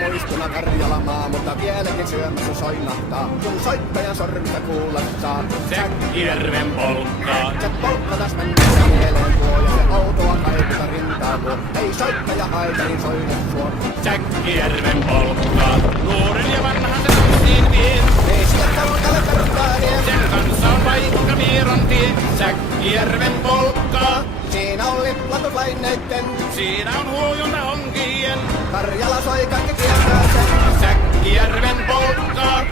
muistuna Karjalamaa, mutta vieläkin syömässä soinahtaa, kun soittajan sormista kuulla saa. Säkkijärven polkkaa. Se polkka taas mennessä mieleen tuo, ja se outoa kaikilta rintaa tuo. Ei soittaja haitarin soine suo. Säkkijärven polkkaa. Nuoren ja vanhan se tanssiin vie. Ei sille polkalle vertailee. Sen kanssa on vaikka vieron tie. Säkkijärven polkkaa. Siinä on liplatuslaineitten, Siinä on huojunta honkien. Karjala soi kaikki kieltää sen. Säkkijärven polkkaa.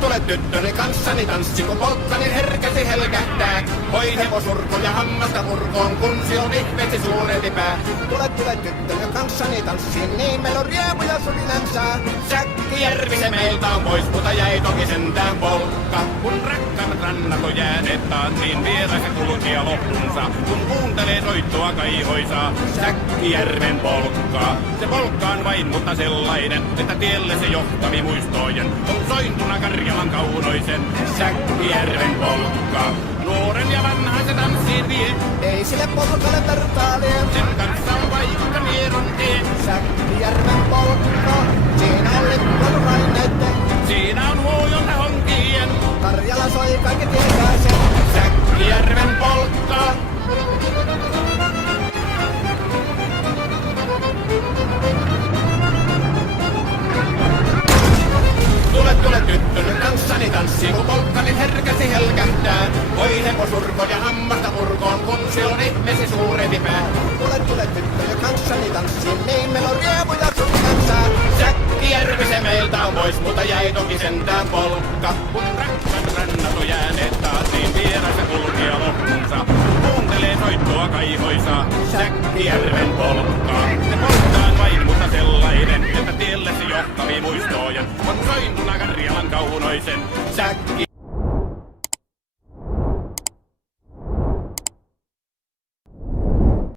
Tule tyttöni kanssani tanssi, kun polkkani herkäsi helkähtää. Hoi hevosurko ja hammasta murkoon, kun se on ihmeesti suurempi pää. Tule tyttöni kanssani tanssiin, niin meillä on riemuja sulinansa. Säkkijärvi se meiltä on pois, mutta jäi toki sentään polkka. Kun rakkaat rannat on jääneet taas, niin vielä se kulkija loppunsa. Kun kuuntelee soittoa kaihoisaa, Säkkijärven polkkaa. Se polkka on vain, mutta sellainen, että tielle se johtavi muistojen. On sointuna Karjalan kaunoisen, Säkkijärven polkkaa. Nuoren ja vanhan se tanssiin vie. Ei sille polkalle vertailee. Sen kanssa on vaikka mieron tie. Säkkijärven polkka, siinä on liplatuslaineitten. Siinä on huojonta honkien. Karjala soi kaikki tietää sen. Säkkijärven polkkaa. Tule tyttöni kanssani tanssiin, kun polkkani herkästi helkähtää. Oi hevosurko ja hammasta murkoon, kun se on ihmeesi suurempi pää. Tule tyttöni kanssani tanssiin, niin meillä on riemuja sulinansa. Säkkijärvi se meiltä on pois, mutta jäi toki sentään polkka. Kun rakkaat rannat on jääneet taas, niin vielä se kulkija loppunsa. Kuuntelee soittoa kaihoisaa, Säkkijärven polkkaa. Se polkkaa on vain, mutta sellainen, että tielle se johtavi muistojen. On sointuna Karjalan kaunoisen, Säkki.